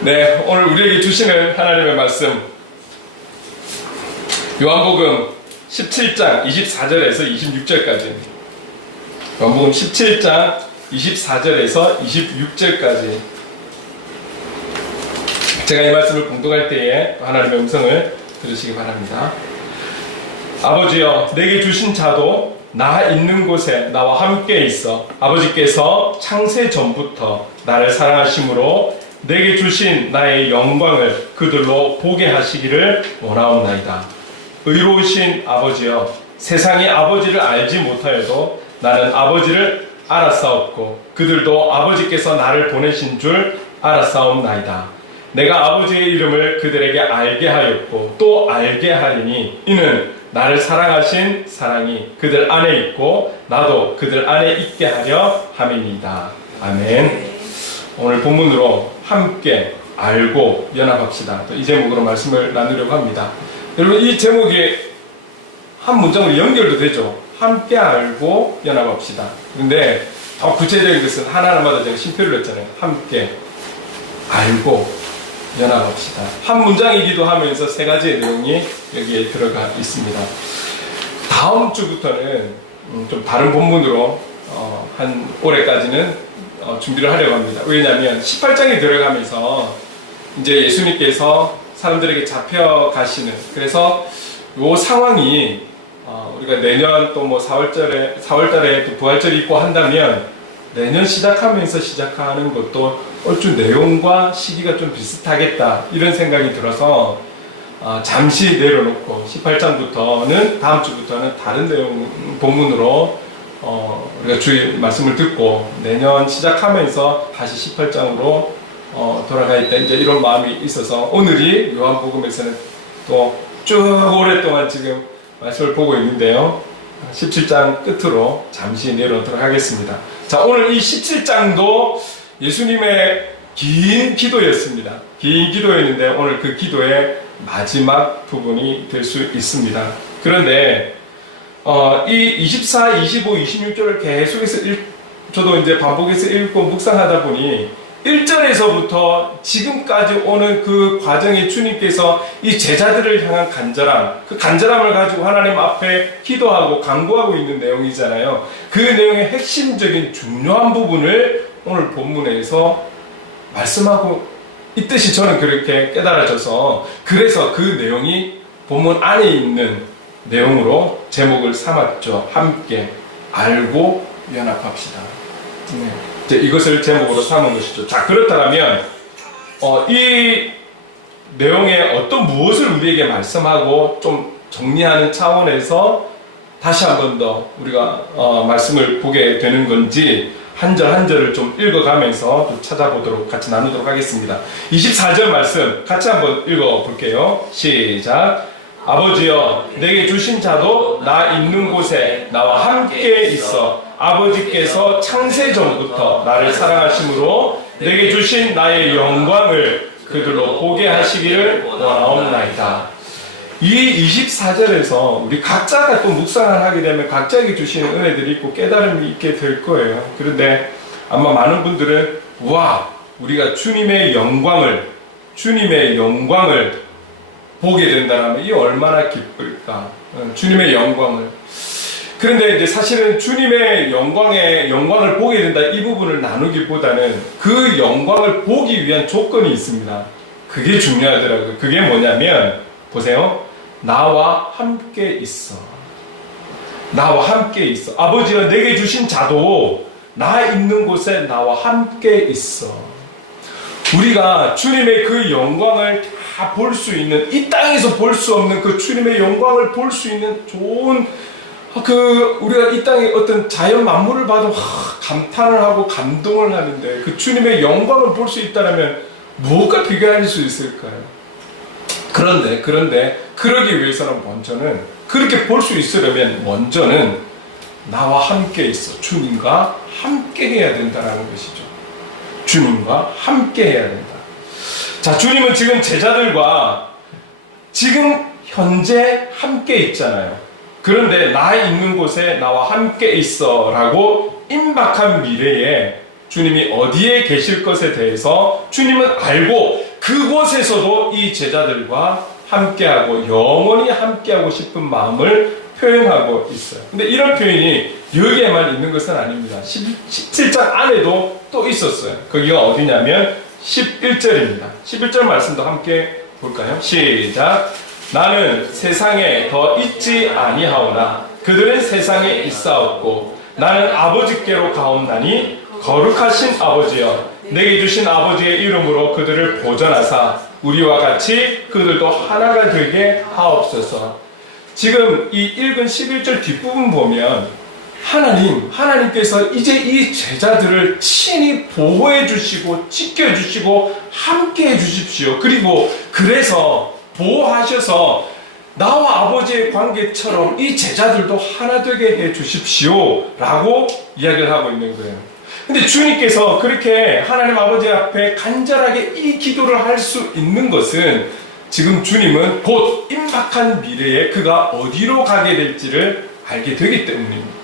네, 오늘 우리에게 주시는 하나님의 말씀 요한복음 17장 24절에서 26절까지 요한복음 17장 24절에서 26절까지 제가 이 말씀을 봉독할 때에 하나님의 음성을 들으시기 바랍니다. 아버지여, 내게 주신 자도 나 있는 곳에 나와 함께 있어 아버지께서 창세 전부터 나를 사랑하심으로 내게 주신 나의 영광을 그들로 보게 하시기를 원하옵나이다. 의로우신 아버지여, 세상이 아버지를 알지 못하여도 나는 아버지를 알았사옵고 그들도 아버지께서 나를 보내신 줄 알았사옵나이다. 내가 아버지의 이름을 그들에게 알게 하였고 또 알게 하리니 이는 나를 사랑하신 사랑이 그들 안에 있고 나도 그들 안에 있게 하려 함이니이다. 아멘. 오늘 본문으로 함께 알고 연합합시다. 이 제목으로 말씀을 나누려고 합니다. 여러분, 이 제목이 한 문장으로 연결도 되죠. 함께 알고 연합합시다. 그런데 더 구체적인 것은 하나하나마다 제가 심표를 했잖아요. 함께 알고 연합합시다. 한 문장이기도 하면서 세 가지의 내용이 여기에 들어가 있습니다. 다음 주부터는 좀 다른 본문으로 한 올해까지는 준비를 하려고 합니다. 왜냐하면 18장에 들어가면서 이제 예수님께서 사람들에게 잡혀가시는, 그래서 이 상황이 우리가 내년 또 뭐 4월달에 또 부활절이 있고 한다면 내년 시작하면서 시작하는 것도 얼추 내용과 시기가 좀 비슷하겠다 이런 생각이 들어서 잠시 내려놓고 18장부터는 다음 주부터는 다른 내용 본문으로 우리가 주의 말씀을 듣고 내년 시작하면서 다시 18장으로 돌아가 있다 이제 이런 마음이 있어서 오늘이 요한복음에서는 또 쭉 오랫동안 지금 말씀을 보고 있는데요. 17장 끝으로 잠시 내려오도록 하겠습니다. 자, 오늘 이 17장도 예수님의 긴 기도였습니다. 긴 기도였는데 오늘 그 기도의 마지막 부분이 될 수 있습니다. 그런데 이 24, 25, 26절을 계속해서 저도 이제 반복해서 읽고 묵상하다 보니 1절에서부터 지금까지 오는 그 과정에 주님께서 이 제자들을 향한 간절함, 그 간절함을 가지고 하나님 앞에 기도하고 간구하고 있는 내용이잖아요. 그 내용의 핵심적인 중요한 부분을 오늘 본문에서 말씀하고 있듯이 저는 그렇게 깨달아져서 그래서 그 내용이 본문 안에 있는 내용으로 제목을 삼았죠. 함께 알고 연합합시다. 네. 이것을 제목으로 삼은 것이죠. 자, 그렇다면 이 내용에 어떤 무엇을 우리에게 말씀하고 좀 정리하는 차원에서 다시 한 번 더 우리가 말씀을 보게 되는 건지 한 절 한 절을 좀 읽어가면서 좀 찾아보도록 같이 나누도록 하겠습니다. 24절 말씀 같이 한번 읽어볼게요. 시작. 아버지여, 내게 주신 자도 나 있는 곳에 나와 함께 있어 아버지께서 창세 전부터 나를 사랑하심으로 내게 주신 나의 영광을 그들로 보게 하시기를 원하옵나이다. 이 24절에서 우리 각자가 또 묵상을 하게 되면 각자에게 주시는 은혜들이 있고 깨달음이 있게 될 거예요. 그런데 아마 많은 분들은 와, 우리가 주님의 영광을 보게 된다면 이 얼마나 기쁠까. 주님의 영광을. 그런데 이제 사실은 주님의 영광을 보게 된다 이 부분을 나누기보다는 그 영광을 보기 위한 조건이 있습니다. 그게 중요하더라고요. 그게 뭐냐면 보세요. 나와 함께 있어. 나와 함께 있어. 아버지가 내게 주신 자도 나 있는 곳에 나와 함께 있어. 우리가 주님의 그 영광을 다 볼 수 있는, 이 땅에서 볼 수 없는 그 주님의 영광을 볼 수 있는 좋은 우리가 이 땅에 어떤 자연 만물을 봐도 감탄을 하고 감동을 하는데 그 주님의 영광을 볼 수 있다면 무엇과 비교할 수 있을까요? 그런데 그러기 위해서는 먼저는 그렇게 볼 수 있으려면 먼저는 나와 함께 있어. 주님과 함께 해야 된다는 것이죠. 주님과 함께 해야 된다. 자, 주님은 지금 제자들과 지금 현재 함께 있잖아요. 그런데 나 있는 곳에 나와 함께 있어 라고 임박한 미래에 주님이 어디에 계실 것에 대해서 주님은 알고 그곳에서도 이 제자들과 함께하고 영원히 함께하고 싶은 마음을 표현하고 있어요. 근데 이런 표현이 여기에만 있는 것은 아닙니다. 17장 안에도 또 있었어요. 거기가 어디냐면 11절입니다. 11절 말씀도 함께 볼까요? 시작. 나는 세상에 더 있지 아니하오나 그들은 세상에 있사옵고 나는 아버지께로 가옵나니 거룩하신 아버지여 내게 주신 아버지의 이름으로 그들을 보전하사 우리와 같이 그들도 하나가 되게 하옵소서. 지금 이 읽은 11절 뒷부분 보면 하나님께서 이제 이 제자들을 친히 보호해 주시고 지켜 주시고 함께 해 주십시오. 그리고 그래서 보호하셔서 나와 아버지의 관계처럼 이 제자들도 하나 되게 해 주십시오 라고 이야기를 하고 있는 거예요. 근데 주님께서 그렇게 하나님 아버지 앞에 간절하게 이 기도를 할 수 있는 것은 지금 주님은 곧 임박한 미래에 그가 어디로 가게 될지를 알게 되기 때문입니다.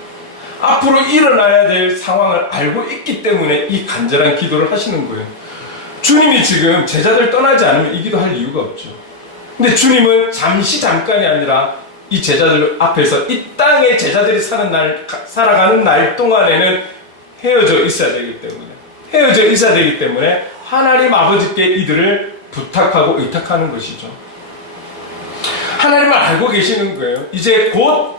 앞으로 일어나야 될 상황을 알고 있기 때문에 이 간절한 기도를 하시는 거예요. 주님이 지금 제자들 떠나지 않으면 이 기도할 이유가 없죠. 근데 주님은 잠깐이 아니라 이 제자들 앞에서 이 땅에 제자들이 살아가는 날 동안에는 헤어져 있어야 되기 때문에 하나님 아버지께 이들을 부탁하고 의탁하는 것이죠. 하나님을 알고 계시는 거예요. 이제 곧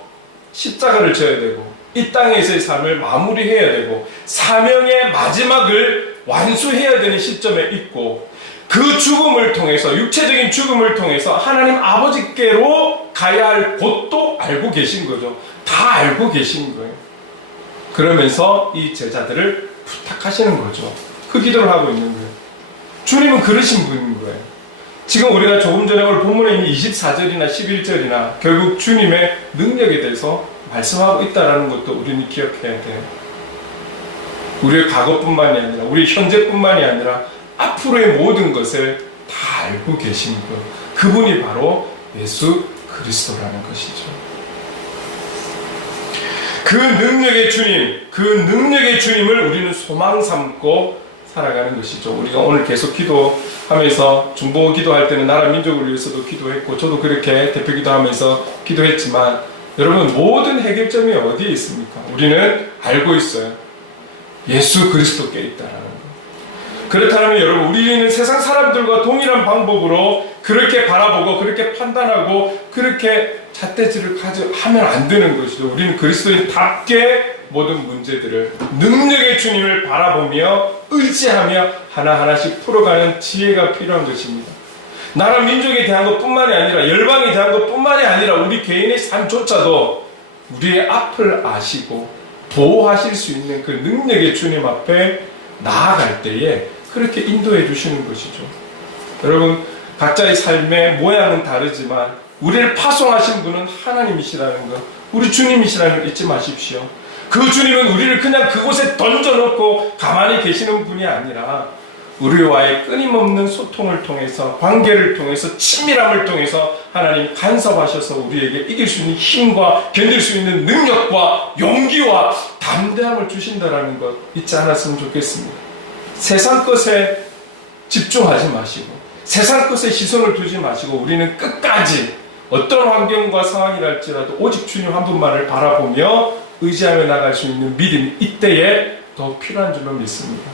십자가를 져야 되고 이 땅에서의 삶을 마무리해야 되고 사명의 마지막을 완수해야 되는 시점에 있고 그 죽음을 통해서 육체적인 죽음을 통해서 하나님 아버지께로 가야 할 곳도 알고 계신 거죠. 다 알고 계신 거예요. 그러면서 이 제자들을 부탁하시는 거죠. 그 기도를 하고 있는 거예요. 주님은 그러신 분인 거예요. 지금 우리가 조금 전에 오늘 본문에 있는 24절이나 11절이나 결국 주님의 능력에 대해서 말씀하고 있다는 것도 우리는 기억해야 돼요. 우리의 과거뿐만이 아니라 우리 현재뿐만이 아니라 앞으로의 모든 것을 다 알고 계신 분, 그분이 바로 예수 그리스도라는 것이죠. 그 능력의 주님을 우리는 소망 삼고 살아가는 것이죠. 우리가 오늘 계속 기도하면서 중보 기도할 때는 나라 민족을 위해서도 기도했고 저도 그렇게 대표 기도하면서 기도했지만 여러분 모든 해결점이 어디에 있습니까? 우리는 알고 있어요. 예수 그리스도께 있다라는 것. 그렇다면 여러분 우리는 세상 사람들과 동일한 방법으로 그렇게 바라보고 그렇게 판단하고 그렇게 잣대질을 하면 안 되는 것이죠. 우리는 그리스도인답게 모든 문제들을 능력의 주님을 바라보며 의지하며 하나하나씩 풀어가는 지혜가 필요한 것입니다. 나라 민족에 대한 것뿐만이 아니라 열방에 대한 것뿐만이 아니라 우리 개인의 삶조차도 우리의 앞을 아시고 보호하실 수 있는 그 능력의 주님 앞에 나아갈 때에 그렇게 인도해 주시는 것이죠. 여러분 각자의 삶의 모양은 다르지만 우리를 파송하신 분은 하나님이시라는 것, 우리 주님이시라는 걸 잊지 마십시오. 그 주님은 우리를 그냥 그곳에 던져놓고 가만히 계시는 분이 아니라 우리와의 끊임없는 소통을 통해서 관계를 통해서 친밀함을 통해서 하나님 간섭하셔서 우리에게 이길 수 있는 힘과 견딜 수 있는 능력과 용기와 담대함을 주신다는 것 잊지 않았으면 좋겠습니다. 세상 것에 집중하지 마시고 세상 것에 시선을 두지 마시고 우리는 끝까지 어떤 환경과 상황이랄지라도 오직 주님 한 분만을 바라보며 의지하며 나갈 수 있는 믿음이 이때에 더 필요한 줄로 믿습니다.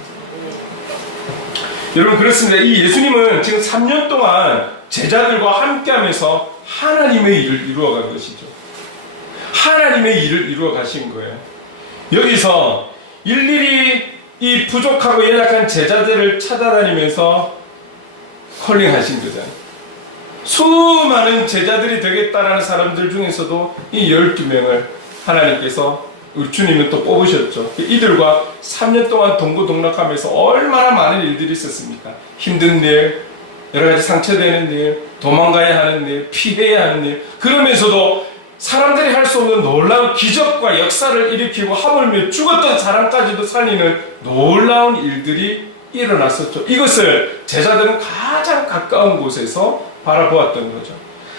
여러분 그렇습니다. 이 예수님은 지금 3년 동안 제자들과 함께하면서 하나님의 일을 이루어간 것이죠. 하나님의 일을 이루어 가신 거예요. 여기서 일일이 이 부족하고 연약한 제자들을 찾아다니면서 컬링하신 거잖아요. 수많은 제자들이 되겠다라는 사람들 중에서도 이 12명을 하나님께서 우리 주님은 또 뽑으셨죠. 이들과 3년 동안 동고동락하면서 얼마나 많은 일들이 있었습니까? 힘든 일, 여러 가지 상처되는 일, 도망가야 하는 일, 피해야 하는 일. 그러면서도 사람들이 할 수 없는 놀라운 기적과 역사를 일으키고 하물며 죽었던 사람까지도 살리는 놀라운 일들이 일어났었죠. 이것을 제자들은 가장 가까운 곳에서 바라보았던 거죠.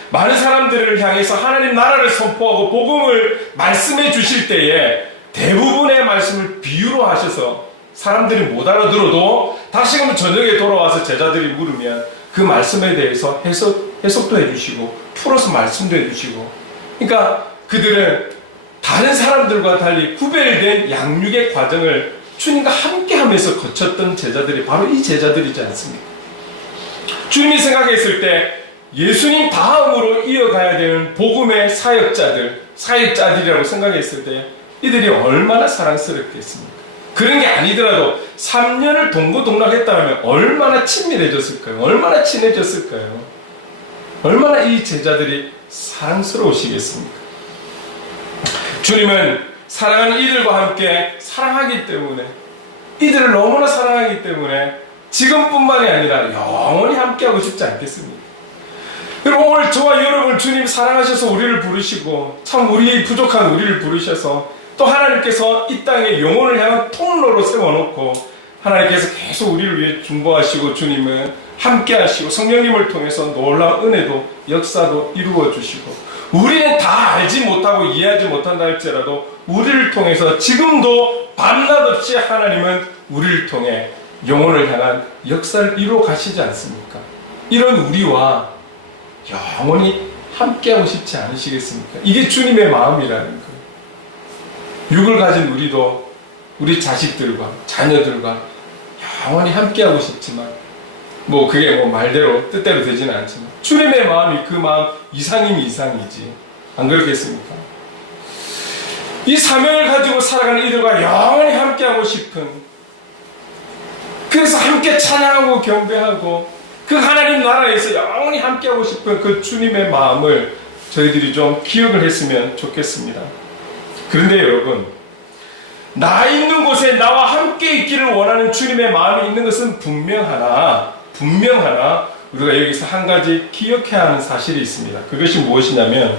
많은 사람들을 향해서 하나님 나라를 선포하고 복음을 말씀해 주실 때에 대부분의 말씀을 비유로 하셔서 사람들이 못 알아들어도 다시금 저녁에 돌아와서 제자들이 물으면 그 말씀에 대해서 해석도 해주시고 풀어서 말씀도 해주시고, 그러니까 그들은 다른 사람들과 달리 구별된 양육의 과정을 주님과 함께 하면서 거쳤던 제자들이 바로 이 제자들이지 않습니까? 주님이 생각했을 때 예수님 다음으로 이어가야 되는 복음의 사역자들이라고 생각했을 때 이들이 얼마나 사랑스럽겠습니까? 그런 게 아니더라도 3년을 동고동락했다면 얼마나 친밀해졌을까요? 얼마나 친해졌을까요? 얼마나 이 제자들이 사랑스러우시겠습니까? 주님은 사랑하는 이들과 함께 사랑하기 때문에, 이들을 너무나 사랑하기 때문에 지금뿐만이 아니라 영원히 함께하고 싶지 않겠습니까? 여러분, 오늘 저와 여러분 주님 사랑하셔서 우리를 부르시고 참 우리 부족한 우리를 부르셔서 또 하나님께서 이 땅에 영혼을 향한 통로로 세워놓고 하나님께서 계속 우리를 위해 중보하시고 주님은 함께하시고 성령님을 통해서 놀라운 은혜도 역사도 이루어주시고 우리는 다 알지 못하고 이해하지 못한다 할지라도 우리를 통해서 지금도 밤낮 없이 하나님은 우리를 통해 영혼을 향한 역사를 이루어 가시지 않습니까? 이런 우리와 영원히 함께하고 싶지 않으시겠습니까? 이게 주님의 마음이라는 거예요. 육을 가진 우리도 우리 자식들과 자녀들과 영원히 함께하고 싶지만 그게 말대로 뜻대로 되지는 않지만 주님의 마음이 그 마음 이상이면 이상이지, 안 그렇겠습니까? 이 사명을 가지고 살아가는 이들과 영원히 함께하고 싶은, 그래서 함께 찬양하고 경배하고 그 하나님 나라에서 영원히 함께하고 싶은 그 주님의 마음을 저희들이 좀 기억을 했으면 좋겠습니다. 그런데 여러분, 나 있는 곳에 나와 함께 있기를 원하는 주님의 마음이 있는 것은 분명하나 우리가 여기서 한 가지 기억해야 하는 사실이 있습니다. 그것이 무엇이냐면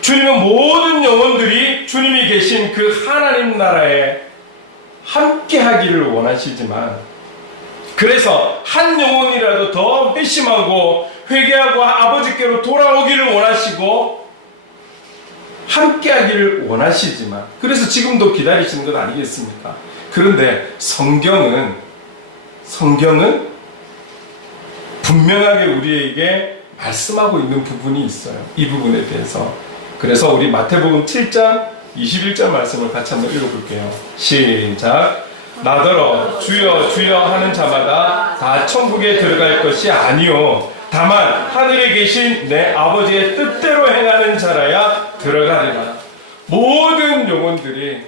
주님은 모든 영혼들이 주님이 계신 그 하나님 나라에 함께 하기를 원하시지만, 그래서 한 영혼이라도 더 회심하고 회개하고 아버지께로 돌아오기를 원하시고 함께 하기를 원하시지만, 그래서 지금도 기다리시는 것 아니겠습니까? 그런데 성경은 분명하게 우리에게 말씀하고 있는 부분이 있어요. 이 부분에 대해서. 그래서 우리 마태복음 7장 21절 말씀을 같이 한번 읽어볼게요. 시작. 나더러 주여 주여 하는 자마다 다 천국에 들어갈 것이 아니요 다만 하늘에 계신 내 아버지의 뜻대로 행하는 자라야 들어가리라. 모든 영혼들이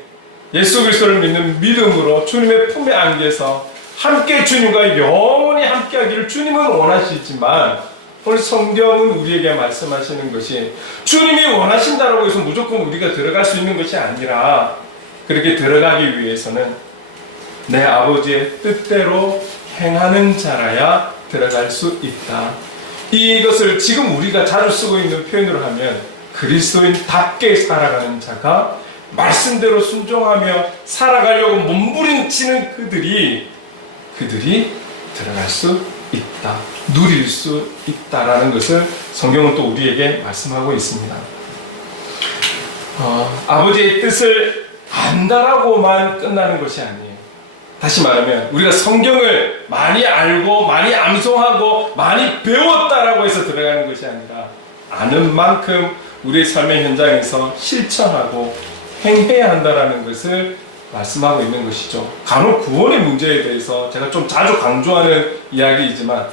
예수 그리스도를 믿는 믿음으로 주님의 품에 안겨서 함께 주님과 영원히 함께하기를 주님은 원하시지만, 오늘 성경은 우리에게 말씀하시는 것이 주님이 원하신다라고 해서 무조건 우리가 들어갈 수 있는 것이 아니라, 그렇게 들어가기 위해서는 내 아버지의 뜻대로 행하는 자라야 들어갈 수 있다. 이것을 지금 우리가 자주 쓰고 있는 표현으로 하면 그리스도인답게 살아가는 자가, 말씀대로 순종하며 살아가려고 몸부림치는 그들이 들어갈 수 있다, 누릴 수 있다라는 것을 성경은 또 우리에게 말씀하고 있습니다. 아버지의 뜻을 안다라고만 끝나는 것이 아니에요. 다시 말하면 우리가 성경을 많이 알고 많이 암송하고 많이 배웠다라고 해서 들어가는 것이 아니라 아는 만큼 우리의 삶의 현장에서 실천하고 행해야 한다라는 것을 말씀하고 있는 것이죠. 간혹 구원의 문제에 대해서 제가 좀 자주 강조하는 이야기이지만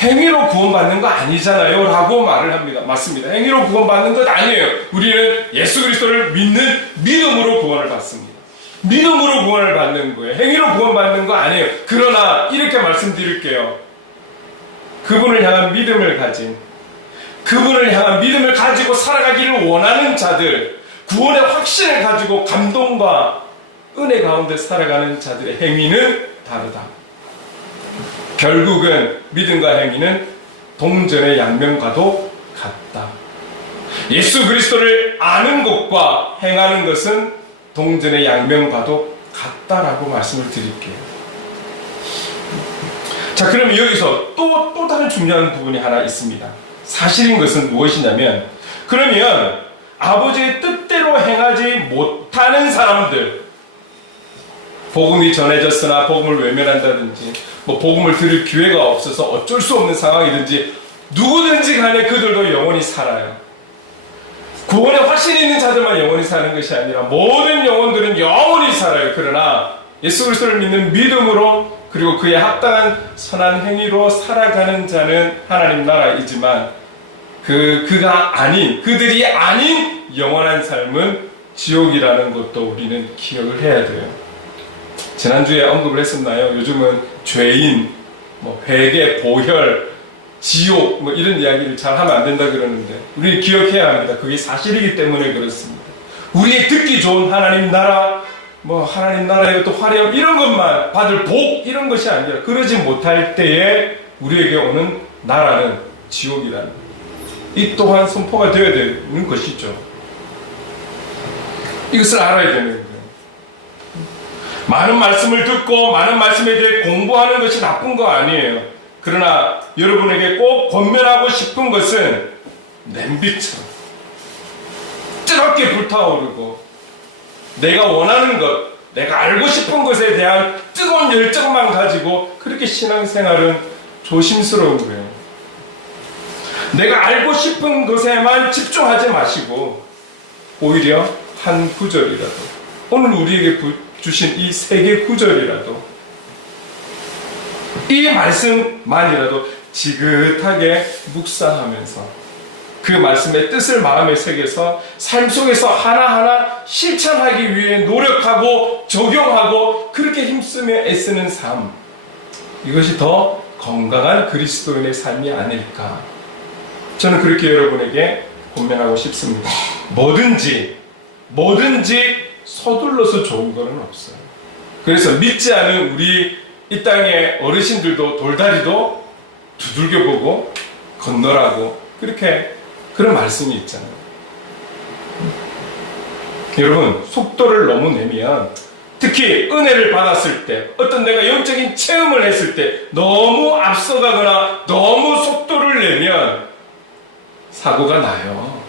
행위로 구원받는 거 아니잖아요 라고 말을 합니다. 맞습니다. 행위로 구원받는 것 아니에요. 우리는 예수 그리스도를 믿는 믿음으로 구원을 받습니다. 믿음으로 구원을 받는 거예요. 행위로 구원받는 거 아니에요. 그러나 이렇게 말씀드릴게요. 그분을 향한 믿음을 가지고 살아가기를 원하는 자들, 구원의 확신을 가지고 감동과 은혜 가운데 살아가는 자들의 행위는 다르다. 결국은 믿음과 행위는 동전의 양면과도 같다. 예수 그리스도를 아는 것과 행하는 것은 동전의 양면과도 같다라고 말씀을 드릴게요. 자, 그러면 여기서 또 다른 중요한 부분이 하나 있습니다. 사실인 것은 무엇이냐면, 그러면 아버지의 뜻대로 행하지 못하는 사람들, 복음이 전해졌으나 복음을 외면한다든지 뭐 복음을 들을 기회가 없어서 어쩔 수 없는 상황이든지 누구든지 간에 그들도 영원히 살아요. 구원에 확신이 있는 자들만 영원히 사는 것이 아니라 모든 영혼들은 영원히 살아요. 그러나 예수 그리스도를 믿는 믿음으로 그리고 그에 합당한 선한 행위로 살아가는 자는 하나님 나라이지만 그가 아닌, 그들이 아닌 영원한 삶은 지옥이라는 것도 우리는 기억을 해야 돼요. 지난주에 언급을 했었나요? 요즘은 죄인, 회개, 보혈, 지옥 이런 이야기를 잘 하면 안 된다 그러는데 우리는 기억해야 합니다. 그게 사실이기 때문에 그렇습니다. 우리의 듣기 좋은 하나님 나라, 하나님 나라의 또 화려함 이런 것만 받을 복 이런 것이 아니라 그러지 못할 때에 우리에게 오는 나라는 지옥이라는 이 또한 선포가 되어야 되는 것이죠. 이것을 알아야 되는 거예요. 많은 말씀을 듣고 많은 말씀에 대해 공부하는 것이 나쁜 거 아니에요. 그러나 여러분에게 꼭 권면하고 싶은 것은 냄비처럼 뜨겁게 불타오르고 내가 원하는 것, 내가 알고 싶은 것에 대한 뜨거운 열정만 가지고 그렇게 신앙생활은 조심스러운 거예요. 내가 알고 싶은 것에만 집중하지 마시고 오히려 한 구절이라도 오늘 우리에게 주신 이 3개 구절이라도 이 말씀만이라도 지긋하게 묵상하면서 그 말씀의 뜻을 마음에 새겨서 삶 속에서 하나하나 실천하기 위해 노력하고 적용하고 그렇게 힘쓰며 애쓰는 삶, 이것이 더 건강한 그리스도인의 삶이 아닐까. 저는 그렇게 여러분에게 권면하고 싶습니다. 뭐든지 서둘러서 좋은 것은 없어요. 그래서 믿지 않은 우리 이 땅의 어르신들도 돌다리도 두들겨보고 건너라고 그런 말씀이 있잖아요. 여러분, 속도를 너무 내면 특히 은혜를 받았을 때 어떤 내가 영적인 체험을 했을 때 너무 앞서가거나 너무 속도를 내면 사고가 나요.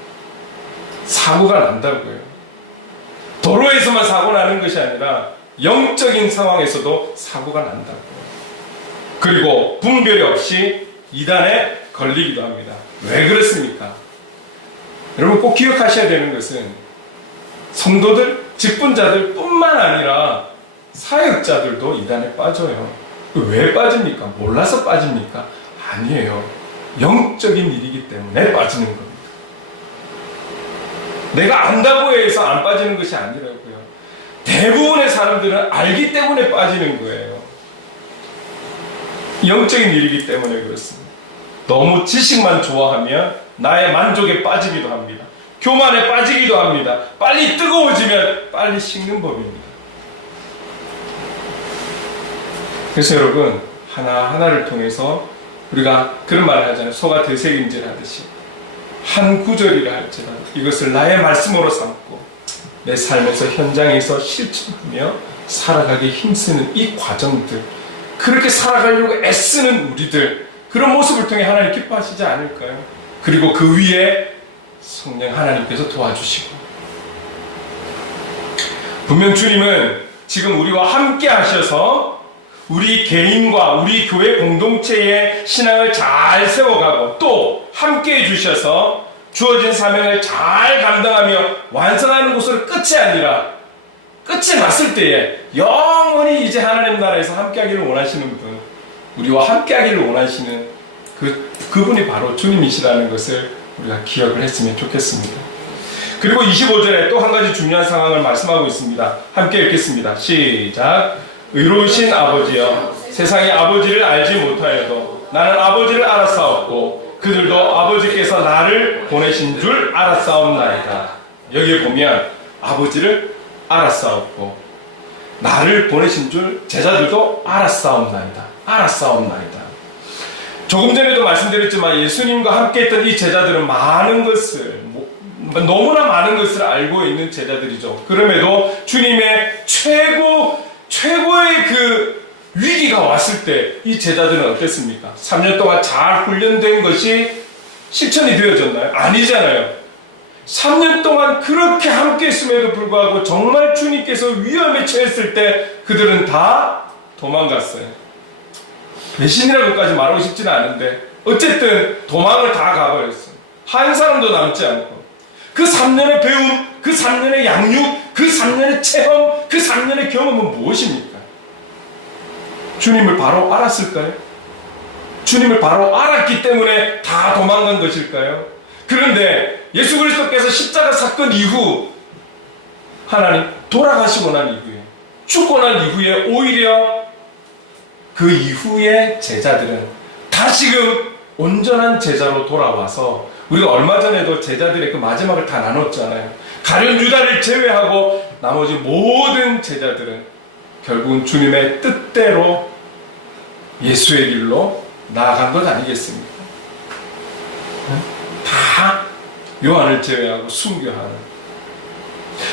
사고가 난다고요. 도로에서만 사고 나는 것이 아니라 영적인 상황에서도 사고가 난다고. 그리고 분별이 없이 이단에 걸리기도 합니다. 왜 그렇습니까? 여러분 꼭 기억하셔야 되는 것은 성도들, 직분자들 뿐만 아니라 사역자들도 이단에 빠져요. 왜 빠집니까? 몰라서 빠집니까? 아니에요. 영적인 일이기 때문에 빠지는 겁니다. 내가 안다고 해서 안 빠지는 것이 아니라고요. 대부분의 사람들은 알기 때문에 빠지는 거예요. 영적인 일이기 때문에 그렇습니다. 너무 지식만 좋아하면 나의 만족에 빠지기도 합니다. 교만에 빠지기도 합니다. 빨리 뜨거워지면 빨리 식는 법입니다. 그래서 여러분 하나하나를 통해서 우리가 그런 말을 하잖아요. 소가 되새김질 하듯이 한 구절이라 할지라도 이것을 나의 말씀으로 삼고 내 삶에서 현장에서 실천하며 살아가기 힘쓰는 이 과정들, 그렇게 살아가려고 애쓰는 우리들, 그런 모습을 통해 하나님 기뻐하시지 않을까요? 그리고 그 위에 성령 하나님께서 도와주시고, 분명 주님은 지금 우리와 함께 하셔서 우리 개인과 우리 교회 공동체의 신앙을 잘 세워가고 또 함께 해주셔서 주어진 사명을 잘 감당하며 완성하는 것으로 끝이 아니라 끝이 났을 때에 영원히 이제 하나님 나라에서 함께하기를 원하시는 분, 우리와 함께하기를 원하시는 그분이 바로 주님이시라는 것을 우리가 기억을 했으면 좋겠습니다. 그리고 25절에 또 한 가지 중요한 상황을 말씀하고 있습니다. 함께 읽겠습니다. 시작. 의로우신 아버지여, 세상의 아버지를 알지 못하여도 나는 아버지를 알았사옵고 그들도 아버지께서 나를 보내신 줄 알았사옵나이다. 여기에 보면 아버지를 알았사옵고 나를 보내신 줄 제자들도 알았사옵나이다. 조금 전에도 말씀드렸지만 예수님과 함께 했던 이 제자들은 많은 것을, 너무나 많은 것을 알고 있는 제자들이죠. 그럼에도 주님의 최고의 그 위기가 왔을 때 이 제자들은 어땠습니까? 3년 동안 잘 훈련된 것이 실천이 되어졌나요? 아니잖아요. 3년 동안 그렇게 함께 했음에도 불구하고 정말 주님께서 위험에 처했을 때 그들은 다 도망갔어요. 배신이라고까지 말하고 싶지는 않은데 어쨌든 도망을 다 가버렸어요. 한 사람도 남지 않고. 그 3년의 배움, 그 3년의 양육, 그 3년의 체험, 그 3년의 경험은 무엇입니까? 주님을 바로 알았을까요? 주님을 바로 알았기 때문에 다 도망간 것일까요? 그런데 예수 그리스도께서 십자가 사건 이후 하나님 돌아가시고 난 이후에, 죽고 난 이후에 오히려 그 이후에 제자들은 다시금 온전한 제자로 돌아와서, 우리가 얼마 전에도 제자들의 그 마지막을 다 나눴잖아요. 가룟 유다를 제외하고 나머지 모든 제자들은 결국은 주님의 뜻대로 예수의 길로 나아간 것 아니겠습니까? 다 요한을 제외하고 순교하는,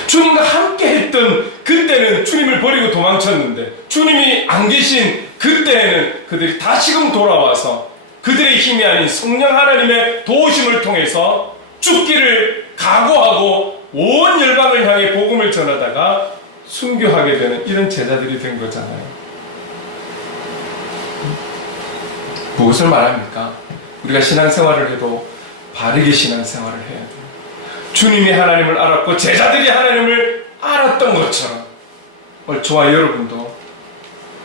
주님과 함께 했던 그때는 주님을 버리고 도망쳤는데, 주님이 안 계신 그때에는 그들이 다시금 돌아와서 그들의 힘이 아닌 성령 하나님의 도우심을 통해서 죽기를 각오하고 온 열방을 향해 복음을 전하다가 순교하게 되는 이런 제자들이 된 거잖아요. 무엇을 말합니까? 우리가 신앙생활을 해도 바르게 신앙생활을 해야 돼요. 주님이 하나님을 알았고 제자들이 하나님을 알았던 것처럼 저와 여러분도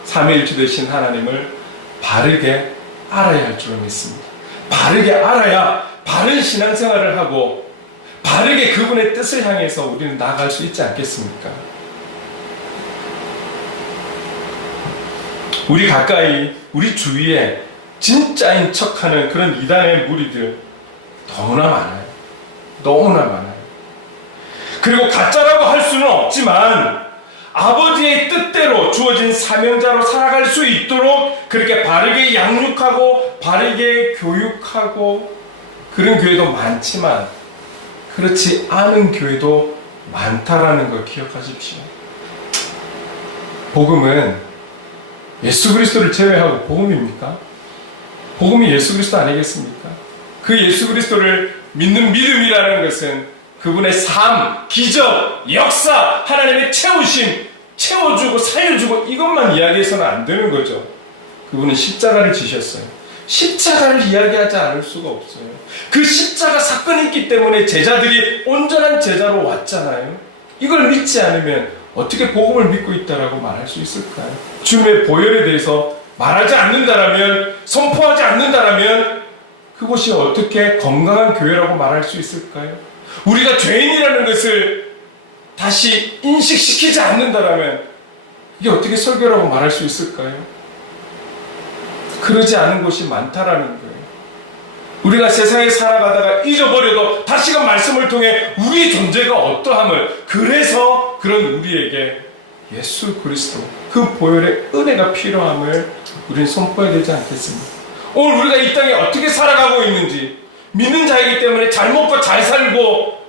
삼위일체 되신 하나님을 바르게 알아야 할 줄 믿습니다. 바르게 알아야 바른 신앙생활을 하고 바르게 그분의 뜻을 향해서 우리는 나아갈 수 있지 않겠습니까? 우리 가까이, 우리 주위에 진짜인 척하는 그런 이단의 무리들 너무나 많아요. 너무나 많아요. 그리고 가짜라고 할 수는 없지만 아버지의 뜻대로 주어진 사명자로 살아갈 수 있도록 그렇게 바르게 양육하고 바르게 교육하고 그런 교회도 많지만 그렇지 않은 교회도 많다라는 걸 기억하십시오. 복음은 예수 그리스도를 제외하고 복음입니까? 복음이 예수 그리스도 아니겠습니까? 그 예수 그리스도를 믿는 믿음이라는 것은 그분의 삶, 기적, 역사, 하나님의 채우심, 채워주고 살려주고 이것만 이야기해서는 안 되는 거죠. 그분은 십자가를 지셨어요. 십자가를 이야기하지 않을 수가 없어요. 그 십자가 사건이 있기 때문에 제자들이 온전한 제자로 왔잖아요. 이걸 믿지 않으면 어떻게 복음을 믿고 있다라고 말할 수 있을까요? 주님의 보혈에 대해서 말하지 않는다라면, 선포하지 않는다라면 그것이 어떻게 건강한 교회라고 말할 수 있을까요? 우리가 죄인이라는 것을 다시 인식시키지 않는다라면 이게 어떻게 설교라고 말할 수 있을까요? 그러지 않은 곳이 많다라는 거예요. 우리가 세상에 살아가다가 잊어버려도 다시금 말씀을 통해 우리의 존재가 어떠함을, 그래서 그런 우리에게 예수 그리스도 그 보혈의 은혜가 필요함을 우리는 선포해야 되지 않겠습니까? 오늘 우리가 이 땅에 어떻게 살아가고 있는지, 믿는 자이기 때문에 잘 먹고 잘 살고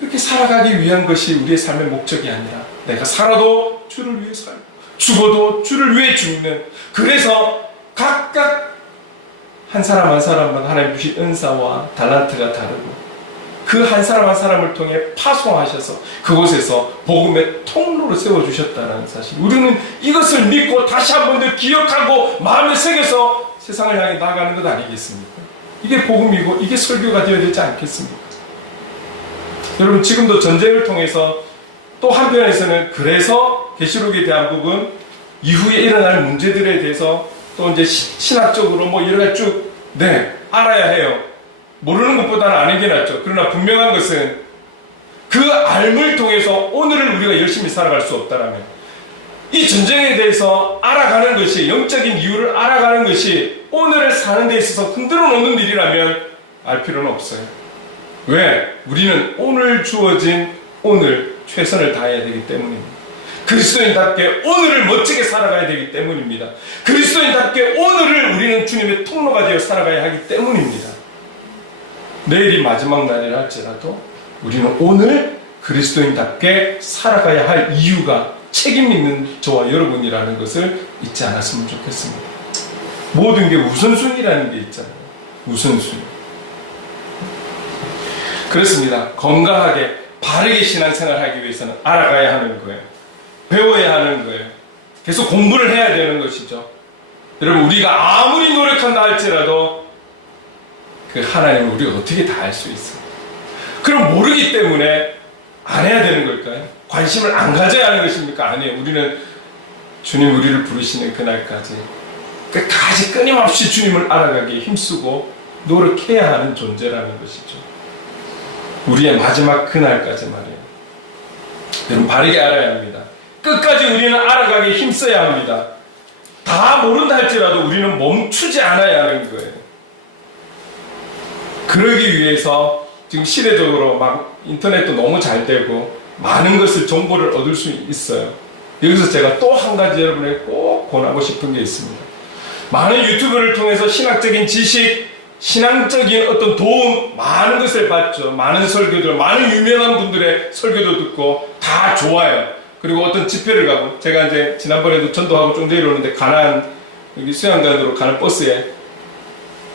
그렇게 살아가기 위한 것이 우리의 삶의 목적이 아니라 내가 살아도 주를 위해 살고 죽어도 주를 위해 죽는, 그래서 각각 한 사람 한 사람은 하나님 주신 은사와 달란트가 다르고 그 한 사람 한 사람을 통해 파송하셔서 그곳에서 복음의 통로로 세워주셨다는 사실, 우리는 이것을 믿고 다시 한 번 더 기억하고 마음에 새겨서 세상을 향해 나아가는 것 아니겠습니까? 이게 복음이고 이게 설교가 되어야 되지 않겠습니까? 여러분, 지금도 전쟁을 통해서 또 한편에서는 그래서 계시록에 대한 부분, 이후에 일어날 문제들에 대해서 또 이제 신학적으로 뭐 여러 가지 쭉 알아야 해요. 모르는 것보다는 아는 게 낫죠. 그러나 분명한 것은 그 알을 통해서 오늘을 우리가 열심히 살아갈 수 없다라면, 이 전쟁에 대해서 알아가는 것이, 영적인 이유를 알아가는 것이 오늘을 사는 데 있어서 흔들어 놓는 일이라면 알 필요는 없어요. 왜? 우리는 오늘 주어진 오늘 최선을 다해야 되기 때문입니다. 그리스도인답게 오늘을 멋지게 살아가야 되기 때문입니다. 그리스도인답게 오늘을 우리는 주님의 통로가 되어 살아가야 하기 때문입니다. 내일이 마지막 날이라 할지라도 우리는 오늘 그리스도인답게 살아가야 할 이유가 책임 있는 저와 여러분이라는 것을 잊지 않았으면 좋겠습니다. 모든 게 우선순위라는 게 있잖아요. 우선순위. 그렇습니다. 건강하게 바르게 신앙생활 하기 위해서는 알아가야 하는 거예요. 배워야 하는 거예요. 계속 공부를 해야 되는 것이죠. 여러분, 우리가 아무리 노력한다 할지라도 그 하나님을 우리가 어떻게 다 알 수 있어요? 그럼 모르기 때문에 안 해야 되는 걸까요? 관심을 안 가져야 하는 것입니까? 아니에요. 우리는 주님 우리를 부르시는 그날까지 끝까지 끊임없이 주님을 알아가기에 힘쓰고 노력해야 하는 존재라는 것이죠. 우리의 마지막 그날까지 말이에요. 여러분, 바르게 알아야 합니다. 끝까지 우리는 알아가기에 힘써야 합니다. 다 모른다 할지라도 우리는 멈추지 않아야 하는 거예요. 그러기 위해서 지금 시대적으로 막 인터넷도 너무 잘 되고 많은 것을 정보를 얻을 수 있어요. 여기서 제가 또 한 가지 여러분에게 꼭 권하고 싶은 게 있습니다. 많은 유튜브를 통해서 신학적인 지식, 신앙적인 어떤 도움, 많은 것을 받죠. 많은 설교들, 많은 유명한 분들의 설교도 듣고 다 좋아요. 그리고 어떤 집회를 가고, 제가 이제 지난번에도 전도하고 좀 내려오는데 가난 여기 수양관으로 가는 버스에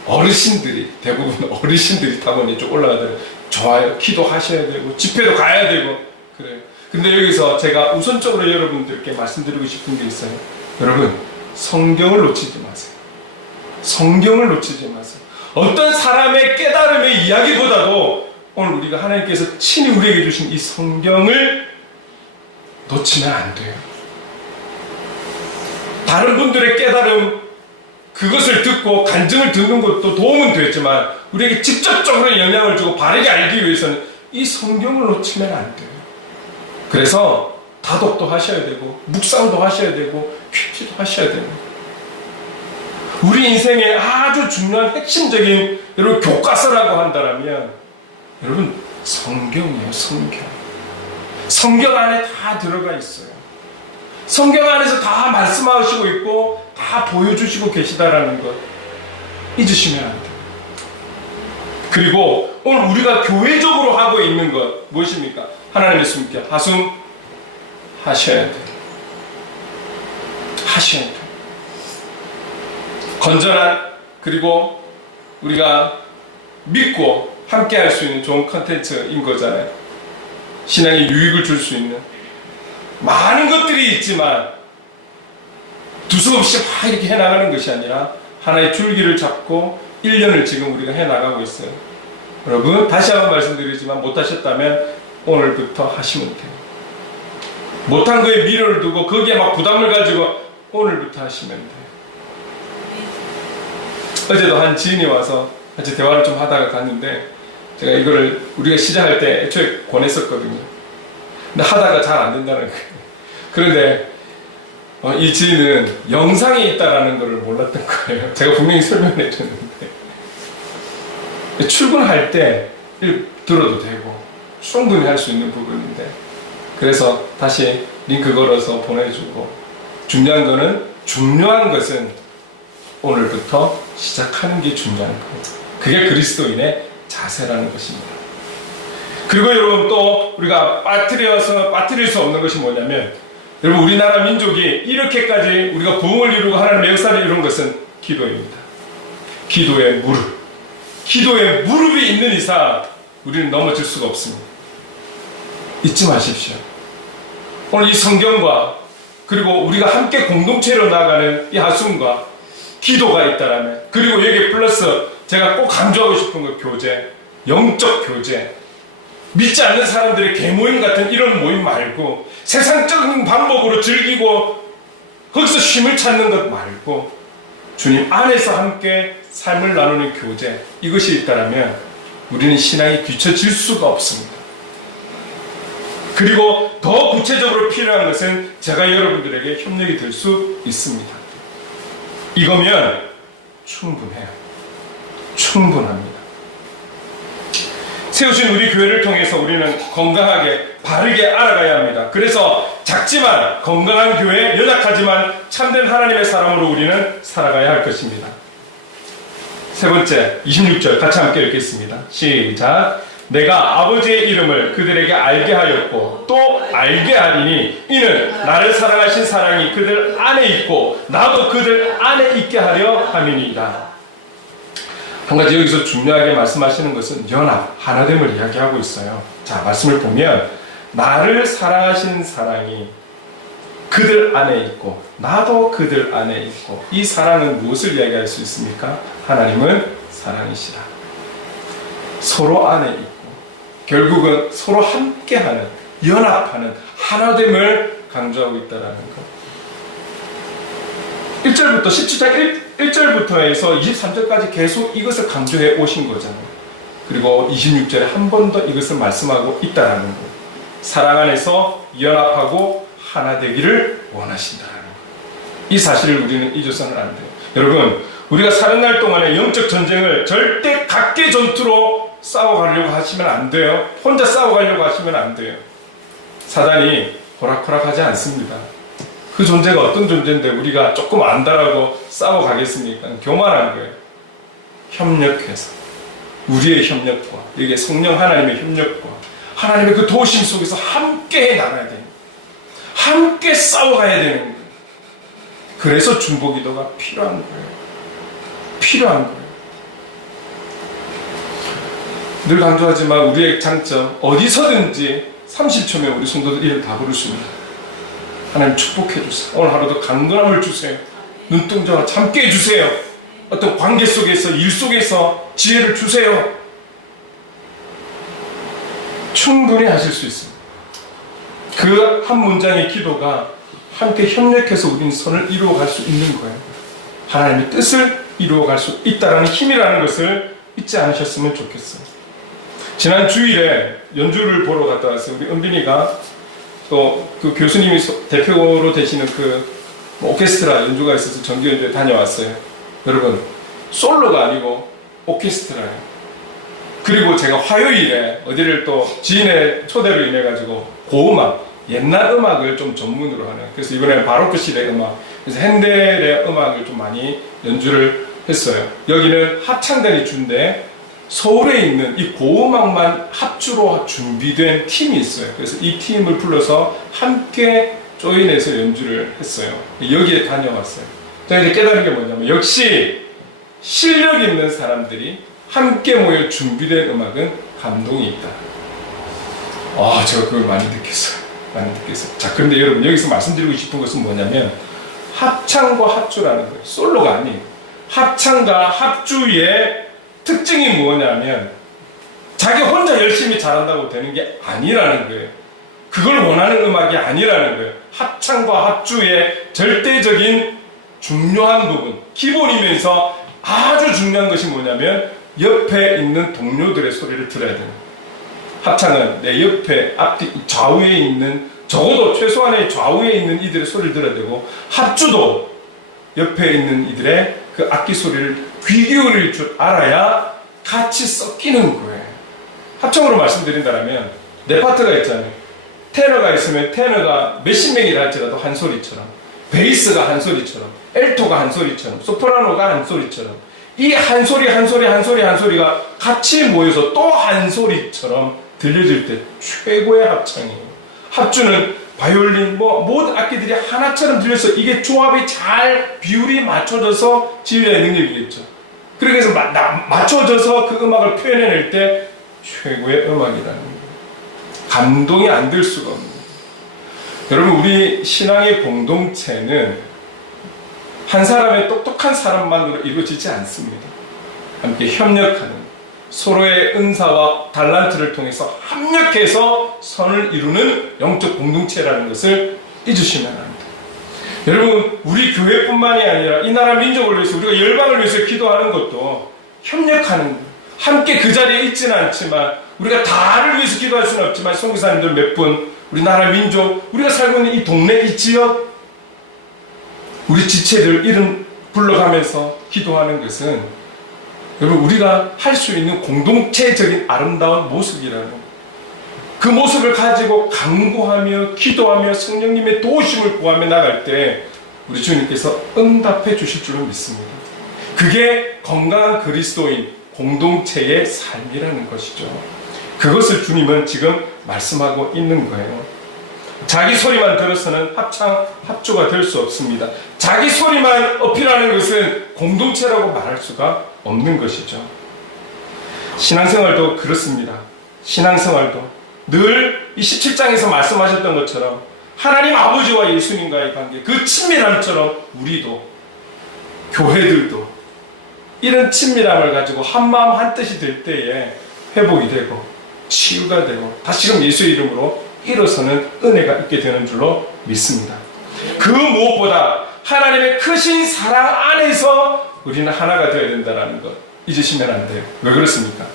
어르신들이, 대부분 어르신들이 타고 이쪽 올라가더라고요. 좋아요. 기도하셔야 되고 집회도 가야 되고 그래요. 근데 여기서 제가 우선적으로 여러분들께 말씀드리고 싶은 게 있어요. 여러분, 성경을 놓치지 마세요. 성경을 놓치지 마세요. 어떤 사람의 깨달음의 이야기보다도 오늘 우리가 하나님께서 친히 우리에게 주신 이 성경을 놓치면 안 돼요. 다른 분들의 깨달음, 그것을 듣고 간증을 듣는 것도 도움은 되지만 우리에게 직접적으로 영향을 주고 바르게 알기 위해서는 이 성경을 놓치면 안 돼요. 그래서 다독도 하셔야 되고 묵상도 하셔야 되고 큐티도 하셔야 됩니다. 우리 인생의 아주 중요한 핵심적인 여러분 교과서라고 한다면 여러분 성경이에요. 성경 안에 다 들어가 있어요. 성경 안에서 다 말씀하시고 있고 다 보여주시고 계시다라는 것 잊으시면 안 돼요. 그리고 오늘 우리가 교회적으로 하고 있는 것 무엇입니까? 하나님의 숨겨 하숨 하셔야 돼요. 하셔야 돼요. 건전한, 그리고 우리가 믿고 함께 할 수 있는 좋은 컨텐츠인 거잖아요. 신앙에 유익을 줄 수 있는 많은 것들이 있지만 두서없이 막 이렇게 해나가는 것이 아니라 하나의 줄기를 잡고 1년을 지금 우리가 해나가고 있어요. 여러분, 다시 한번 말씀드리지만 못하셨다면 오늘부터 하시면 돼요. 못한 거에 미련을 두고 거기에 막 부담을 가지고 오늘부터 하시면 돼요. 어제도 한 지인이 와서 같이 대화를 좀 하다가 갔는데 제가 이거를 우리가 시작할 때 애초에 권했었거든요. 근데 하다가 잘 안 된다는 거예요. 그런데 이 지인은 영상이 있다라는 걸 몰랐던 거예요. 제가 분명히 설명해 줬는데 출근할 때 들어도 되고 충분히 할 수 있는 부분인데 그래서 다시 링크 걸어서 보내주고 중요한 것은 오늘부터 시작하는 게 중요한 거예요. 그게 그리스도인의 자세라는 것입니다. 그리고 여러분 또 우리가 빠뜨릴 수 없는 것이 뭐냐면 여러분 우리나라 민족이 이렇게까지 우리가 부흥을 이루고 하나님의 역사를 이룬 것은 기도입니다. 기도의 무릎이 있는 이상 우리는 넘어질 수가 없습니다. 잊지 마십시오. 오늘 이 성경과 그리고 우리가 함께 공동체로 나아가는 이 하숨과 기도가 있다라면 그리고 여기에 플러스 제가 꼭 강조하고 싶은 거 교제, 영적 교제, 믿지 않는 사람들의 개모임 같은 이런 모임 말고 세상적인 방법으로 즐기고 거기서 쉼을 찾는 것 말고 주님 안에서 함께 삶을 나누는 교제, 이것이 있다면 우리는 신앙이 뒤처질 수가 없습니다. 그리고 더 구체적으로 필요한 것은 제가 여러분들에게 협력이 될 수 있습니다. 이거면 충분해요. 충분합니다. 세우신 우리 교회를 통해서 우리는 건강하게 바르게 알아가야 합니다. 그래서 작지만 건강한 교회, 연약하지만 참된 하나님의 사람으로 우리는 살아가야 할 것입니다. 세 번째 26절 같이 함께 읽겠습니다. 시작. 내가 아버지의 이름을 그들에게 알게 하였고 또 알게 하리니 이는 나를 사랑하신 사랑이 그들 안에 있고 나도 그들 안에 있게 하려 함이니이다. 한 가지 여기서 중요하게 말씀하시는 것은 연합, 하나됨을 이야기하고 있어요. 자, 말씀을 보면 나를 사랑하신 사랑이 그들 안에 있고 나도 그들 안에 있고, 이 사랑은 무엇을 이야기할 수 있습니까? 하나님은 사랑이시라. 서로 안에 있고 결국은 서로 함께하는, 연합하는 하나됨을 강조하고 있다는 것. 1절부터 17장 1절부터 해서 23절까지 계속 이것을 강조해 오신 거잖아요. 그리고 26절에 한 번 더 이것을 말씀하고 있다는 것. 사랑 안에서 연합하고 하나 되기를 원하신다는 것. 이 사실을 우리는 잊어서는 안 돼요. 여러분, 우리가 사는 날 동안에 영적 전쟁을 절대 각계 전투로 싸워가려고 하시면 안 돼요. 혼자 싸워가려고 하시면 안 돼요. 사단이 호락호락하지 않습니다. 그 존재가 어떤 존재인데 우리가 조금 안다라고 싸워가겠습니까? 교만한 거예요. 협력해서, 우리의 협력과, 이게 성령 하나님의 협력과 하나님의 그 도우심 속에서 함께 나가야 됩니다. 함께 싸워가야 되는 거예요. 그래서 중보기도가 필요한 거예요. 필요한 거예요. 늘 강조하지만 우리의 장점, 어디서든지 30초면 우리 성도들 이름 다 부를 수 있습니다. 하나님 축복해 주세요. 오늘 하루도 강건함을 주세요. 눈동자와 함께 해주세요. 어떤 관계 속에서, 일 속에서 지혜를 주세요. 충분히 하실 수 있습니다. 그 한 문장의 기도가 함께 협력해서 우리는 선을 이루어갈 수 있는 거예요. 하나님의 뜻을 이루어갈 수 있다는 힘이라는 것을 잊지 않으셨으면 좋겠어요. 지난 주일에 연주를 보러 갔다 왔어요. 우리 은빈이가 또 그 교수님이 대표로 되시는 그 오케스트라 연주가 있어서 정기 연주에 다녀왔어요. 여러분, 솔로가 아니고 오케스트라예요. 그리고 제가 화요일에 어디를 또 지인의 초대로 인해 가지고 고음악, 옛날 음악을 좀 전문으로 하는, 그래서 이번에 바로크 시대 음악, 그래서 핸델의 음악을 좀 많이 연주를 했어요. 여기는 합창단이 준데 서울에 있는 이 고음악만 합주로 준비된 팀이 있어요. 그래서 이 팀을 불러서 함께 조인해서 연주를 했어요. 여기에 다녀왔어요. 제가 이제 깨달은 게 뭐냐면, 역시 실력 있는 사람들이 함께 모여 준비된 음악은 감동이 있다. 아, 제가 그걸 많이 느꼈어요. 많이 느꼈어요. 자, 그런데 여러분, 여기서 말씀드리고 싶은 것은 뭐냐면, 합창과 합주라는 거예요. 솔로가 아니에요. 합창과 합주의 특징이 뭐냐면, 자기 혼자 열심히 잘한다고 되는 게 아니라는 거예요. 그걸 원하는 음악이 아니라는 거예요. 합창과 합주의 절대적인 중요한 부분, 기본이면서 아주 중요한 것이 뭐냐면, 옆에 있는 동료들의 소리를 들어야 돼요. 합창은 내 옆에, 앞뒤, 좌우에 있는, 적어도 최소한의 좌우에 있는 이들의 소리를 들어야 되고, 합주도 옆에 있는 이들의 그 악기 소리를 귀 기울일 줄 알아야 같이 섞이는 거예요. 합창으로 말씀드린다면, 내 파트가 있잖아요. 테너가 있으면 테너가 몇십 명이라 할지라도 한 소리처럼, 베이스가 한 소리처럼, 엘토가 한 소리처럼, 소프라노가 한 소리처럼, 이 한 소리 한 소리 한 소리 한 소리가 같이 모여서 또 한 소리처럼 들려질 때 최고의 합창이에요. 합주는 바이올린, 모든 악기들이 하나처럼 들려서 이게 조합이 잘 비율이 맞춰져서 지휘자의 능력이겠죠. 그래서 맞춰져서 그 음악을 표현해낼 때 최고의 음악이라는 거예요. 감동이 안 들 수가 없는 거예요. 여러분, 우리 신앙의 공동체는 한 사람의 똑똑한 사람만으로 이루어지지 않습니다. 함께 협력하는, 서로의 은사와 달란트를 통해서 합력해서 선을 이루는 영적 공동체라는 것을 잊으시면 안 됩니다. 여러분, 우리 교회뿐만이 아니라 이 나라 민족을 위해서, 우리가 열방을 위해서 기도하는 것도 협력하는 거예요. 함께 그 자리에 있지는 않지만, 우리가 다를 위해서 기도할 수는 없지만, 선교사님들 몇 분, 우리 나라 민족, 우리가 살고 있는 이 동네, 이 지역, 우리 지체들 이름 불러가면서 기도하는 것은, 여러분, 우리가 할 수 있는 공동체적인 아름다운 모습이라는, 그 모습을 가지고 간구하며 기도하며 성령님의 도우심을 구하며 나갈 때 우리 주님께서 응답해 주실 줄을 믿습니다. 그게 건강한 그리스도인 공동체의 삶이라는 것이죠. 그것을 주님은 지금 말씀하고 있는 거예요. 자기 소리만 들어서는 합주가 될 수 없습니다. 자기 소리만 어필하는 것은 공동체라고 말할 수가 없는 것이죠. 신앙생활도 그렇습니다. 신앙생활도 늘 이 17장에서 말씀하셨던 것처럼 하나님 아버지와 예수님과의 관계, 그 친밀함처럼 우리도, 교회들도 이런 친밀함을 가지고 한마음 한뜻이 될 때에 회복이 되고 치유가 되고 다시금 예수의 이름으로 일어서는 은혜가 있게 되는 줄로 믿습니다. 그 무엇보다 하나님의 크신 사랑 안에서 우리는 하나가 되어야 된다는 것 잊으시면 안 돼요. 왜 그렇습니까?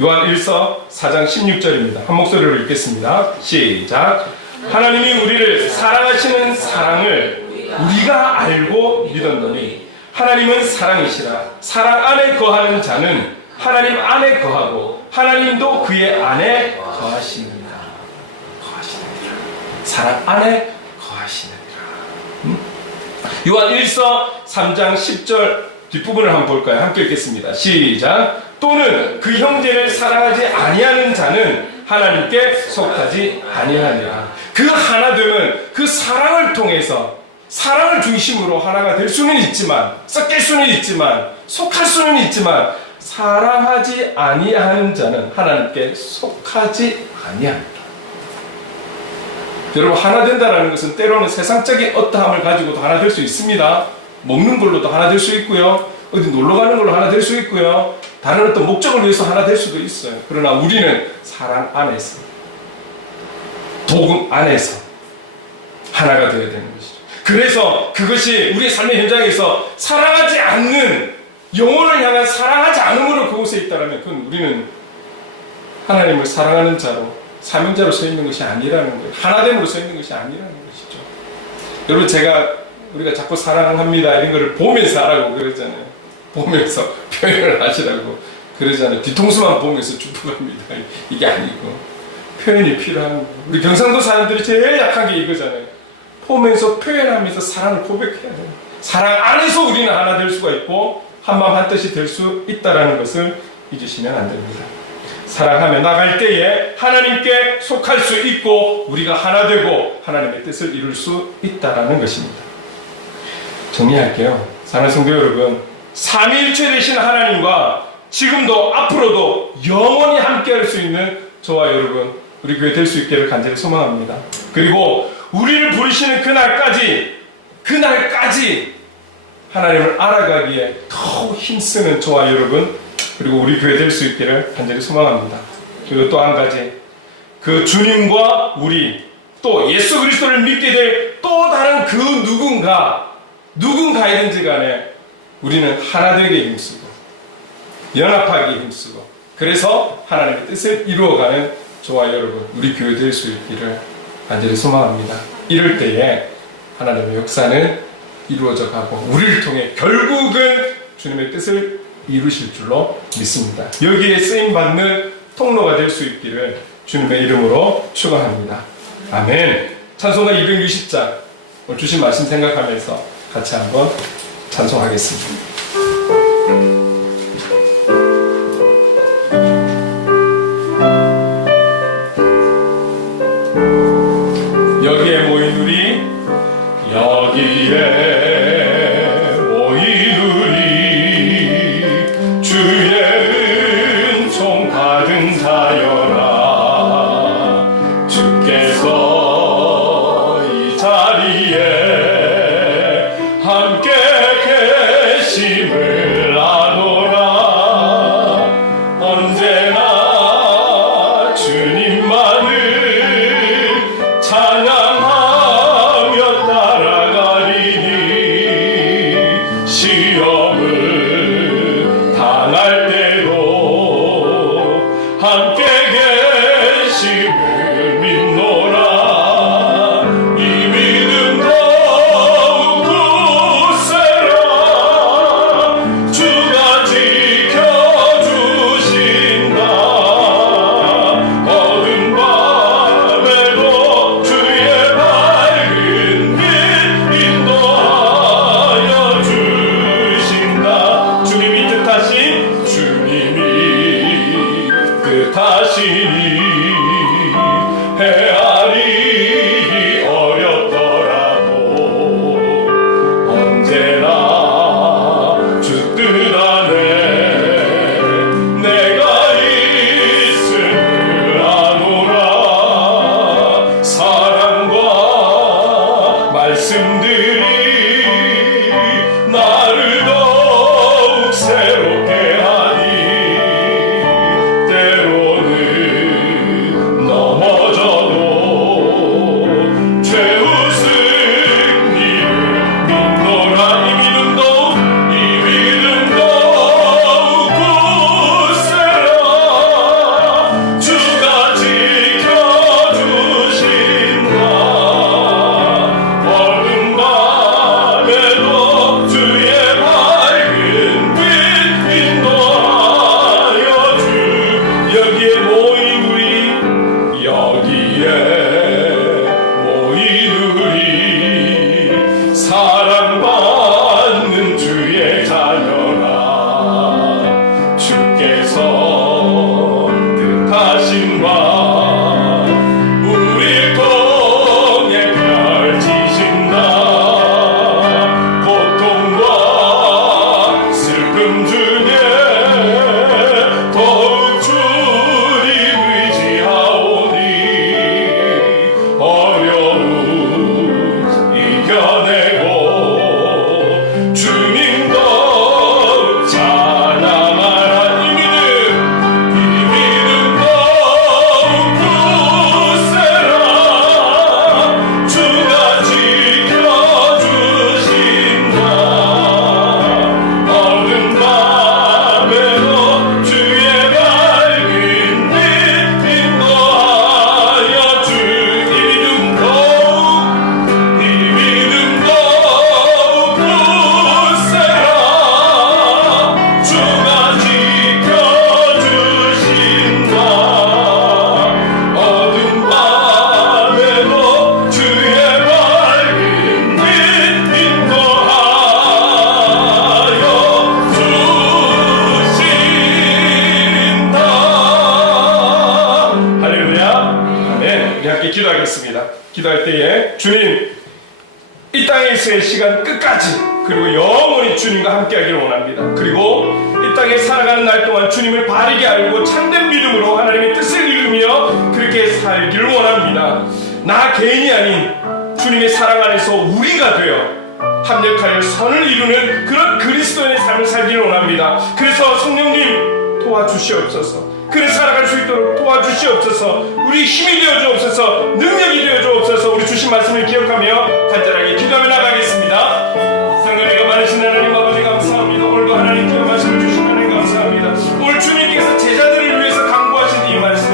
요한 1서 4장 16절입니다. 한 목소리로 읽겠습니다. 시작. 하나님이 우리를 사랑하시는 사랑을 우리가 알고 믿었노니 하나님은 사랑이시라. 사랑 안에 거하는 자는 하나님 안에 거하고 하나님도 그의 안에 거하시느니라. 거하시느니라. 사랑 안에 거하시느니라. 요한 1서 3장 10절 뒷부분을 한번 볼까요? 함께 읽겠습니다. 시작. 또는 그 형제를 사랑하지 아니하는 자는 하나님께 속하지 아니하니라. 그 하나됨은 그 사랑을 통해서 사랑을 중심으로 하나가 될 수는 있지만, 섞일 수는 있지만, 속할 수는 있지만, 사랑하지 아니하는 자는 하나님께 속하지 아니하니라. 여러분, 하나 된다는 것은 때로는 세상적인 어떠함을 가지고도 하나 될 수 있습니다. 먹는 걸로도 하나 될 수 있고요. 어디 놀러 가는 걸로 하나 될 수 있고요. 다른 어떤 목적을 위해서 하나 될 수도 있어요. 그러나 우리는 사랑 안에서, 복음 안에서 하나가 되어야 되는 것이죠. 그래서 그것이 우리의 삶의 현장에서 사랑하지 않는, 영혼을 향한 사랑하지 않음으로 그곳에 있다면 그건 우리는 하나님을 사랑하는 자로, 사명자로 서 있는 것이 아니라는 거예요. 하나됨으로 서 있는 것이 아니라는 것이죠. 여러분, 우리가 자꾸 사랑합니다 이런 거를 보면서 하라고 그러잖아요. 보면서 표현을 하시라고 그러잖아요. 뒤통수만 보면서 축복합니다. 이게 아니고 표현이 필요한 거예요. 우리 경상도 사람들이 제일 약한 게 이거잖아요. 보면서 표현하면서 사랑을 고백해야 돼요. 사랑 안에서 우리는 하나 될 수가 있고 한마음 한뜻이 될 수 있다는 것을 잊으시면 안 됩니다. 사랑하며 나갈 때에 하나님께 속할 수 있고 우리가 하나 되고 하나님의 뜻을 이룰 수 있다는 것입니다. 정리할게요. 사랑하는 성도 여러분, 삼위일체 되신 하나님과 지금도 앞으로도 영원히 함께할 수 있는 저와 여러분, 우리 교회 될 수 있기를 간절히 소망합니다. 그리고 우리를 부르시는 그날까지 하나님을 알아가기에 더욱 힘쓰는 저와 여러분, 그리고 우리 교회 될 수 있기를 간절히 소망합니다. 그리고 또 한 가지, 그 주님과 우리, 또 예수 그리스도를 믿게 될 또 다른 그 누군가이든지 간에 우리는 하나 되게 힘쓰고 연합하기 힘쓰고, 그래서 하나님의 뜻을 이루어가는 저와 여러분, 우리 교회 될 수 있기를 간절히 소망합니다. 이럴 때에 하나님의 역사는 이루어져 가고 우리를 통해 결국은 주님의 뜻을 이루실 줄로 믿습니다. 여기에 쓰임받는 통로가 될 수 있기를 주님의 이름으로 축원합니다. 아멘. 찬송가 260장 오늘 주신 말씀 생각하면서 같이 한번 찬송하겠습니다. 여기에 모인 우리, 여기에 모인 우리, 주의 은총 받은 자여라. 주께서 이 자리에 함께 계심을 아노라. 언제나 주님만을 찬양하며 따라가리니 나를 더욱 새롭게 하니 때로는 넘어져도 최후 승리를 믿노라. 이 믿음 더욱 굳세라. 주가 지켜주신다. 어두운 밤에도 주의 밝은 빛 인도하여 주. 여기에 모인 우리 사랑받는 주의 자녀라. 주께서 뜻하신 바 우리 통해 펼치신다. 고통과 슬픔 중에 더욱 주님 의지하오니 어려움 이겨내고 주님 더욱 찬양하라. 이 믿음 더욱 굳세라. 주가 지켜주신다. 어두운 밤에도 주의 밝은 빛 인도하여 주. 이 믿음 더욱 굳세라. 주가 지켜주신다. 어두운 밤에도 주의 밝은 빛 인도하여 주신다. 할렐루야. 네, 우리 함께 기도하겠습니다. 기도할 때에 주님, 이 땅에서의 시간 끝까지 그리고 영원히 주님과 함께하기를 원합니다. 그리고 이 땅에 살아가는 날 동안 주님을 바르게 알고 참된 믿음으로 하나님의 뜻을 이루며 그렇게 살기를 원합니다. 나 개인이 아닌 주님의 사랑 안에서 우리가 되어 합력하여 선을 이루는 그런 그리스도인의 삶을 살기를 원합니다. 그래서 성령님 도와주시옵소서. 그래 살아갈 수 있도록 도와주시옵소서. 우리 힘이 되어 주옵소서. 능력이 되어 주옵소서. 우리 주신 말씀을 기억하며 간절하게 기도하며 나가겠습니다. 상관이가 많으신 하나님 아버지 감사합니다. 오늘도 하나님께 말씀을 주신 하나님 감사합니다. 오늘 주님께서 제자들을 위해서 강구하신 이 말씀,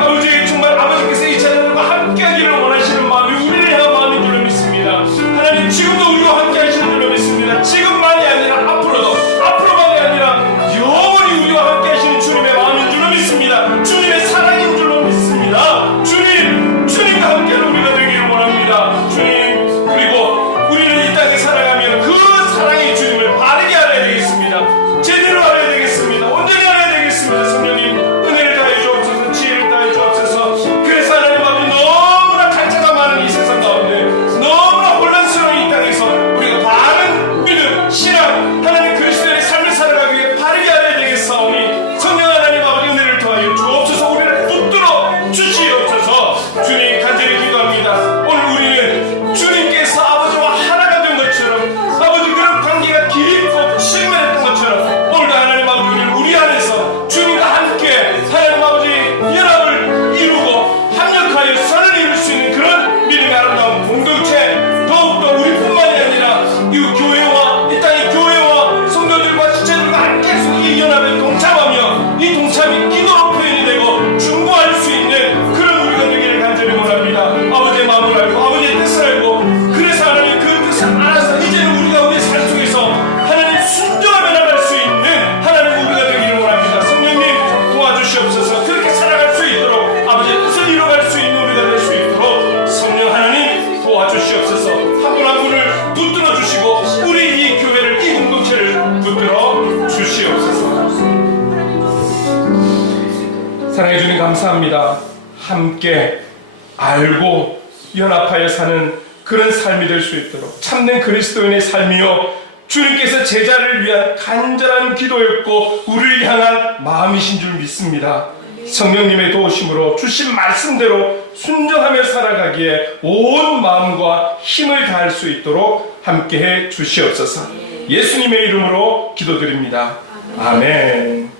아버지 정말 아버지께서 이 제자들과 함께하기를 원하시는 마음이 우리를 향한 마음인 줄로 믿습니다. 하나님 지금도 우리와 함께하시는 줄로 믿습니다. 지금만이 아니라 앞으로만이 아니라 영원히 우리와 함께하시는 주님의 마음인 줄로 믿습니다. 주님의 사랑인 줄로 믿습니다. 주님과 함께하는 우리가 되기를 원합니다. 주님, 그리고 우리는 이 땅에 살아가며 그 사랑의 주님을 바르게 알아야 되겠습니다. 제대로 알아야 되겠습니다. 온전히 알아야 되겠습니다. 성령님 은혜를 다해 주옵소서. 지혜를 다해 주옵소서. 그래서 하나님 아버지 너무나 갈자가 많은 이 세상 가운데 너무나 혼란스러운 이 땅에서 우리가 바른 믿음, 신앙, 하나님 그리스도의 삶을 살아가기 위해 바르게 알아야 되겠사오니 성령 하나님 아버지 은혜를 더하여 주옵소서. 우리를 붙들어 주시옵소서. 주님 간절히 기도합니다. 오늘 우리는 주님께서 아버지와 하나가 된 것처럼 아버지 그런 관계가 깊고 친밀했던 것처럼 오늘도 하나님 아버지 우리를 우리 안에서 주님과 함께 하나님 아버지 연합을 이루고 합력하여 선을 이룰 수 있는 그런 믿음의 아름다운 공동체, 더욱더 우리뿐만이 아니라 이 교회와 이 땅의 교회와 성도들과 지체들과 계속 이 연합에 동참하며 이 동참이 기도로 표현이 되고 중보할 수 있는 그런 우리가 되기를 간절히 원합니다. 아버지의 마음을 알고 아버지의 뜻을 알고 그래서 하나님 그 뜻을 알아서 이제는 우리가 우리의 삶 속에서 하나님 순종하며 나갈 수 있는 하나님 우리가 되기를 원합니다. 성령님 도와주시옵소서. 그렇게 살아갈 수 있도록 아버지의 뜻을 이뤄갈 수 있는 우리가 될 수 있도록 성령 하나님 도와주시옵소서. 한 분 한 분을 붙들어 주시고 우리 이 교회를 이 공동체를 붙들어 주시옵소서. 사랑해 주님 감사합니다. 함께 알고 연합하여 사는 그런 삶이 될 수 있도록 참된 그리스도인의 삶이요 주님께서 제자를 위한 간절한 기도였고 우리를 향한 마음이신 줄 믿습니다. 성령님의 도우심으로 주신 말씀대로 순종하며 살아가기에 온 마음과 힘을 다할 수 있도록 함께해 주시옵소서. 예수님의 이름으로 기도드립니다. 아멘.